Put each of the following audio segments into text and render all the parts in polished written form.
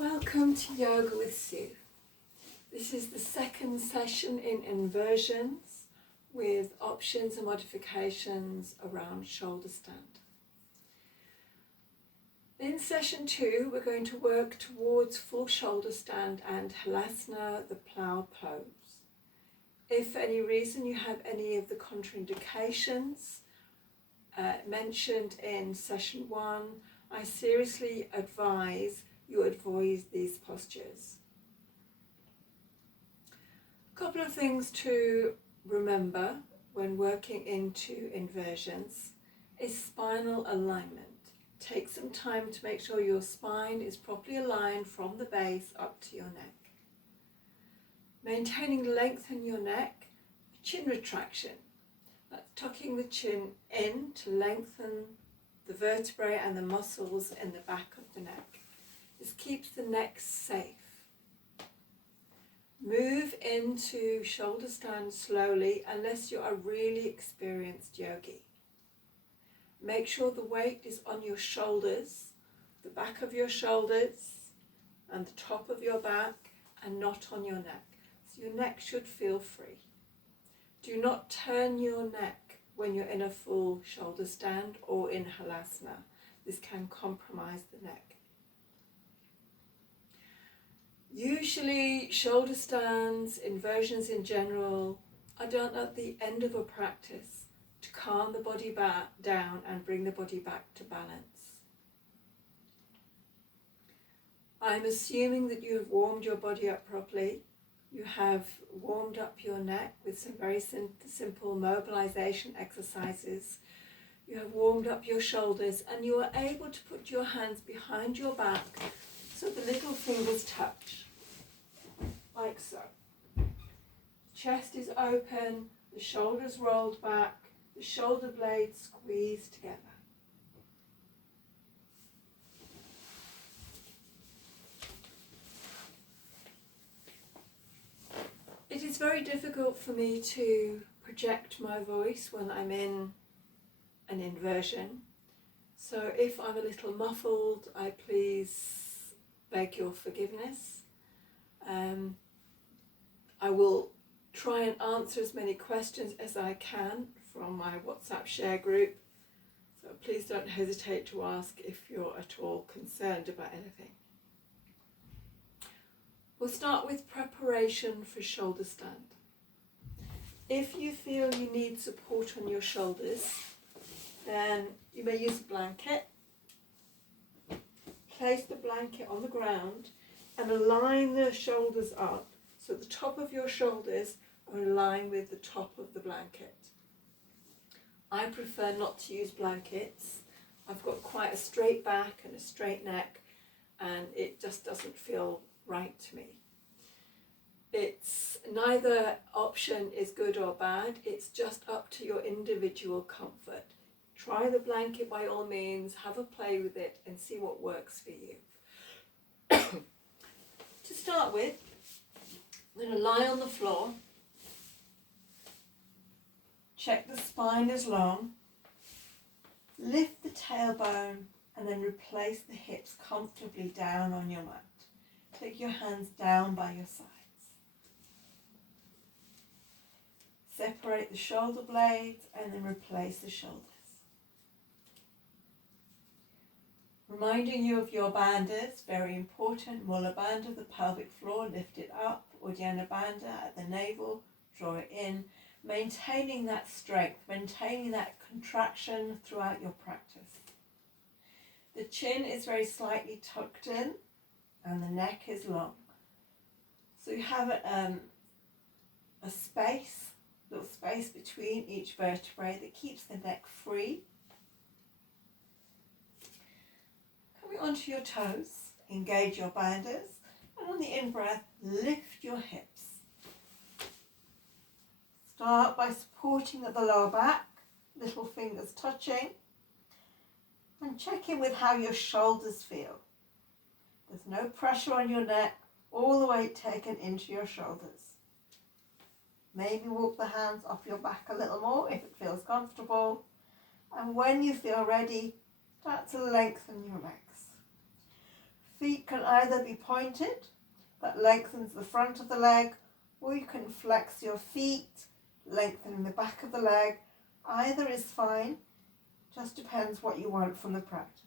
Welcome to Yoga with Sue. This is the second session in inversions with options and modifications around shoulder stand. In session 2, we're going to work towards full shoulder stand and halasana, the plough pose. If for any reason you have any of the contraindications mentioned in session 1, I seriously advise you avoid these postures. A couple of things to remember when working into inversions is spinal alignment. Take some time to make sure your spine is properly aligned from the base up to your neck. Maintaining length in your neck, chin retraction. That's tucking the chin in to lengthen the vertebrae and the muscles in the back of the neck. This keeps the neck safe. Move into shoulder stand slowly unless you are a really experienced yogi. Make sure the weight is on your shoulders, the back of your shoulders and the top of your back, and not on your neck. So your neck should feel free. Do not turn your neck when you're in a full shoulder stand or in halasana. This can compromise the neck. Usually shoulder stands, inversions in general, are done at the end of a practice to calm the body back down and bring the body back to balance. I'm assuming that you have warmed your body up properly. You have warmed up your neck with some very simple mobilization exercises. You have warmed up your shoulders and you are able to put your hands behind your back so the little fingers touch, like so. Chest is open, the shoulders rolled back, the shoulder blades squeezed together. It is very difficult for me to project my voice when I'm in an inversion. So if I'm a little muffled, I please beg your forgiveness. I will try and answer as many questions as I can from my WhatsApp share group. So please don't hesitate to ask if you're at all concerned about anything. We'll start with preparation for shoulder stand. If you feel you need support on your shoulders, then you may use a blanket. Place the blanket on the ground and align the shoulders up so the top of your shoulders are in line with the top of the blanket. I prefer not to use blankets. I've got quite a straight back and a straight neck, and it just doesn't feel right to me. It's neither option is good or bad, it's just up to your individual comfort. Try the blanket by all means, have a play with it and see what works for you. To start with, I'm going to lie on the floor, check the spine is long, lift the tailbone and then replace the hips comfortably down on your mat. Take your hands down by your sides. Separate the shoulder blades and then replace the shoulders. Reminding you of your bandhas, very important. Mula bandha, the pelvic floor, lift it up. Uddiyana bandha at the navel, draw it in. Maintaining that strength, maintaining that contraction throughout your practice. The chin is very slightly tucked in and the neck is long. So you have a little space between each vertebrae that keeps the neck free. Onto your toes, engage your bandhas, and on the in-breath, lift your hips. Start by supporting at the lower back, little fingers touching, and check in with how your shoulders feel. There's no pressure on your neck, all the weight taken into your shoulders. Maybe walk the hands off your back a little more if it feels comfortable, and when you feel ready, start to lengthen your legs. Feet can either be pointed, that lengthens the front of the leg, or you can flex your feet, lengthening the back of the leg. Either is fine, just depends what you want from the practice.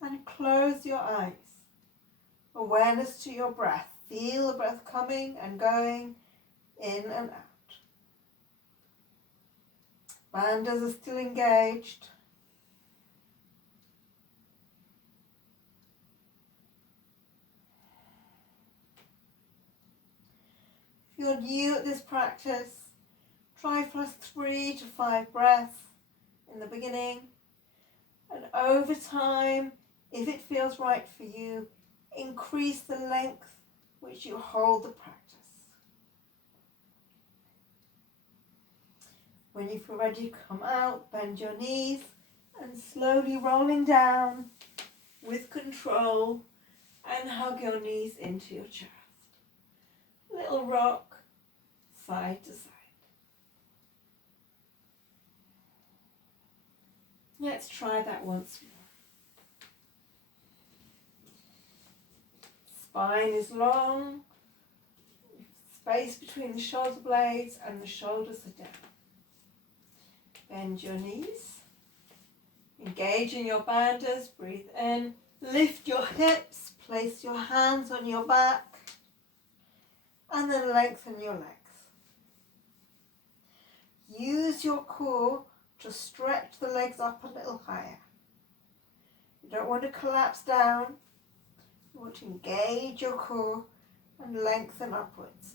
And close your eyes. Awareness to your breath. Feel the breath coming and going in and out. Bandhas are still engaged. If you're new at this practice, try for 3 to 5 breaths in the beginning, and over time, if it feels right for you, increase the length which you hold the practice. When you feel ready to come out, bend your knees and slowly rolling down with control, and hug your knees into your chest. Little rock, side to side. Let's try that once more. Spine is long, space between the shoulder blades and the shoulders are down. Bend your knees, engage in your bandhas, breathe in, lift your hips, place your hands on your back, and then lengthen your legs. Use your core to stretch the legs up a little higher. You don't want to collapse down. You want to engage your core and lengthen upwards,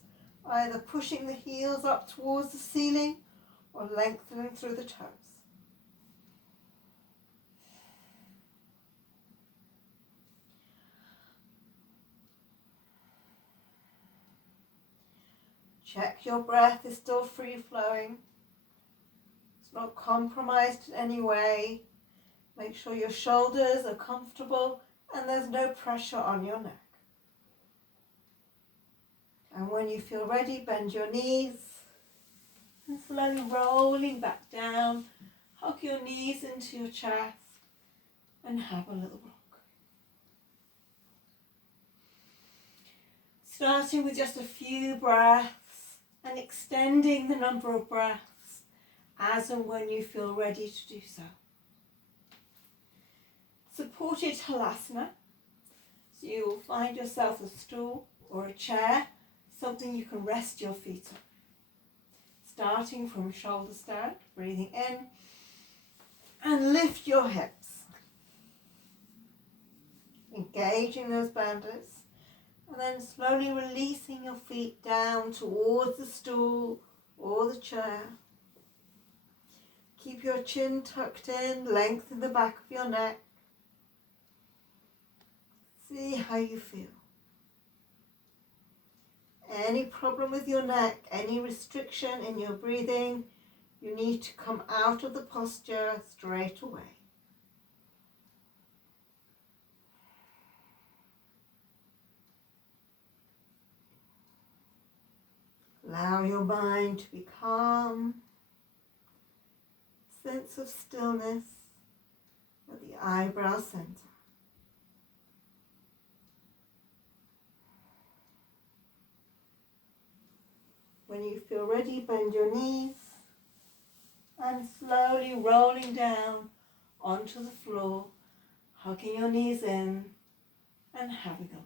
either pushing the heels up towards the ceiling or lengthening through the toes. Check your breath is still free flowing. It's not compromised in any way. Make sure your shoulders are comfortable and there's no pressure on your neck. And when you feel ready, bend your knees and slowly rolling back down. Hug your knees into your chest and have a little rock. Starting with just a few breaths and extending the number of breaths as and when you feel ready to do so. Supported halasana. So you will find yourself a stool or a chair, something you can rest your feet on. Starting from shoulder stand, breathing in, and lift your hips. Engaging those bandhas, and then slowly releasing your feet down towards the stool or the chair. Keep your chin tucked in, lengthen the back of your neck. See how you feel. Any problem with your neck, any restriction in your breathing, you need to come out of the posture straight away. Allow your mind to be calm. Sense of stillness at the eyebrow center. When you feel ready, bend your knees and slowly rolling down onto the floor, hugging your knees in and having a rock.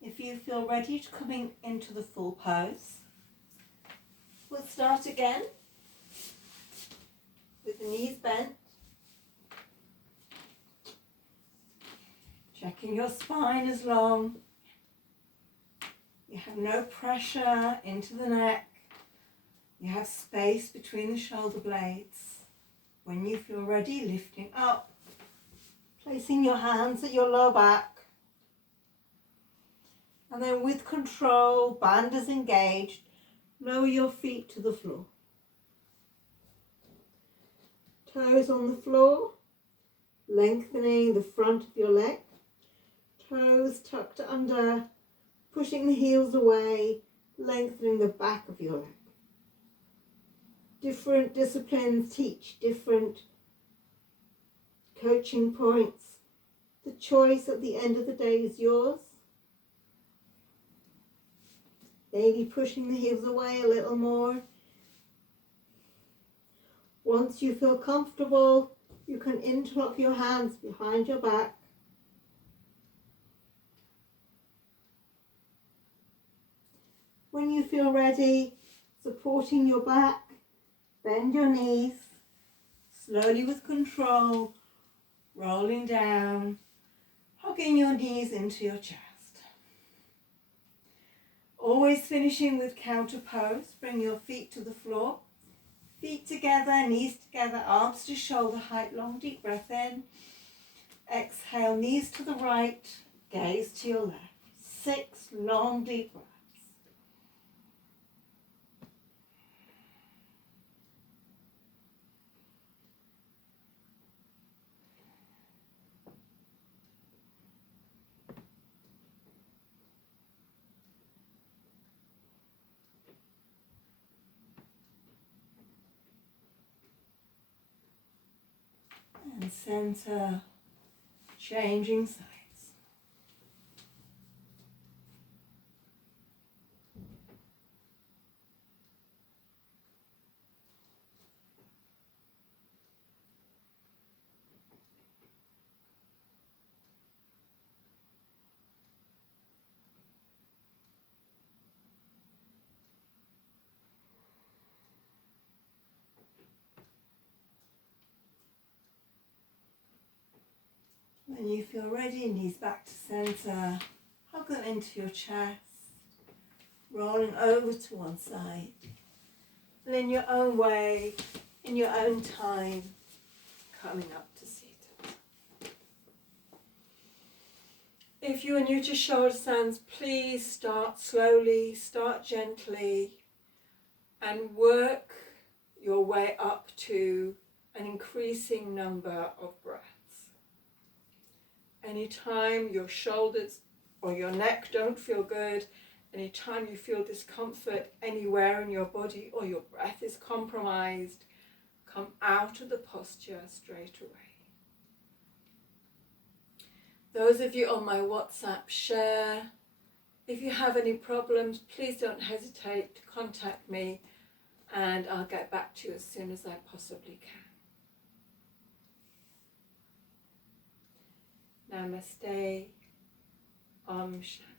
If you feel ready to coming into the full pose, we'll start again with the knees bent. Checking your spine is long. You have no pressure into the neck. You have space between the shoulder blades. When you feel ready, lifting up, placing your hands at your lower back. And then with control, bandhas engaged, lower your feet to the floor. Toes on the floor, lengthening the front of your leg. Toes tucked under, pushing the heels away, lengthening the back of your leg. Different disciplines teach different coaching points. The choice at the end of the day is yours. Maybe pushing the heels away a little more. Once you feel comfortable, you can interlock your hands behind your back. When you feel ready, supporting your back, bend your knees, slowly with control, rolling down, hugging your knees into your chest. Always finishing with counter pose. Bring your feet to the floor. Feet together, knees together, arms to shoulder height. Long deep breath in. Exhale, knees to the right, gaze to your left. 6 long deep breaths. And center, changing sides. When you feel ready, knees back to center, hug them into your chest, rolling over to one side. And in your own way, in your own time, coming up to seated. If you are new to shoulder stands, please start slowly, start gently, and work your way up to an increasing number of breaths. Anytime your shoulders or your neck don't feel good, anytime you feel discomfort anywhere in your body or your breath is compromised, come out of the posture straight away. Those of you on my WhatsApp, share. If you have any problems, please don't hesitate to contact me and I'll get back to you as soon as I possibly can. Namaste. Om Shanti.